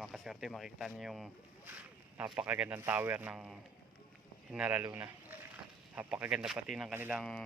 mga kaswerte, makikita niyo yung napakagandang tower ng General Luna. Napakaganda pati ng kanilang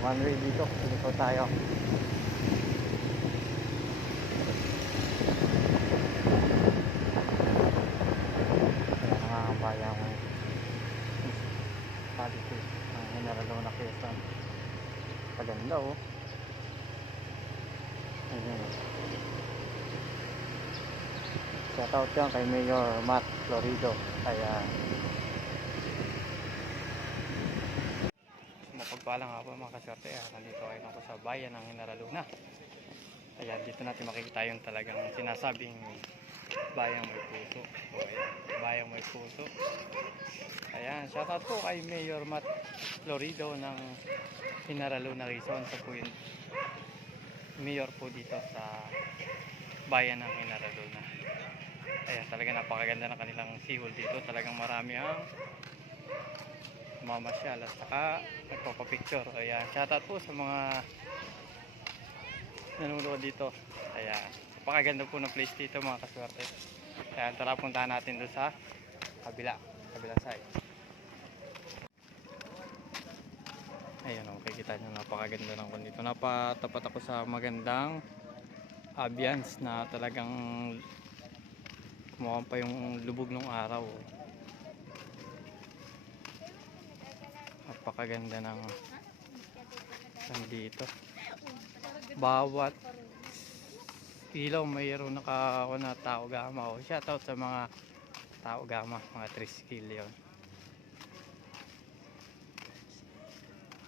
one way dito. Dito tayo. Ayan mga bayan ng quality ng General Luna, Quezon. Paganda oh. Ayan. Shout out yan kay Mayor Matt Florido. Kaya mapagpalang nga po mga kaswerte. Nandito kayo ako sa bayan ng General Luna. Ayan, dito natin makikita yung talagang sinasabing bayang may puso. O ayan, bayang may puso. Ayan, shoutout po kay Mayor Matt Florido ng General Luna, Quezon. So po yun, mayor po dito sa bayan ng General Luna. Ayan, talaga napakaganda ng kanilang seawall dito. Talagang marami ang mamasyal at saka nagpapapicture. Ayan, shoutout po sa mga nanonood dito. Ayan, napakaganda po ng place dito mga kaswerte. Ayan, tara puntahan natin doon sa kabilang side. Ayan, makikita nyo napakaganda ng kung dito. Napatapat ako sa magandang ambience na talagang kumuha pa yung lubog ng araw. Napakaganda ng nandito. Bawat ilaw mayroon nakakuha na tao gama. Shoutout sa mga tao gama, mga 3 skill yun.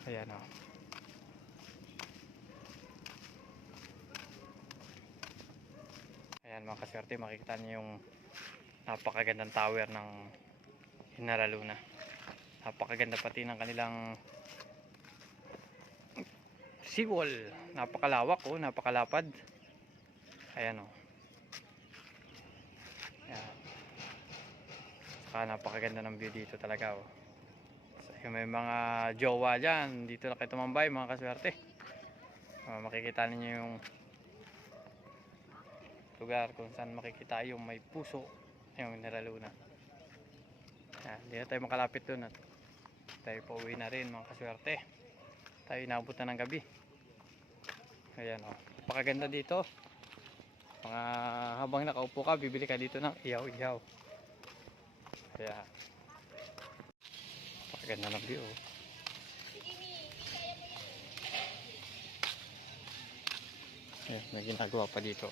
Ayan o. Ayan mga kaswerte, makikita niyo yung napakagandang tower ng General Luna. Napakaganda pati ng kanilang seawall. Napakalawak oh, napakalapad. Ayan oh. Ayan. Saka napakaganda ng view dito talaga oh. So, may mga jowa dyan, dito na kayo tumambay mga kaswerte. Makikita ninyo yung lugar kung saan makikita yung may puso yung General Luna. Ayan, hindi na tayo makalapit dun at tayo pauwi na rin mga kaswerte. Tayo inabot na ng gabi. Ayan o, napakaganda dito. Mga habang nakaupo ka, bibili ka dito ng ihaw-ihaw. Kaya napakaganda ng view. Ayan, may ginagawa pa dito.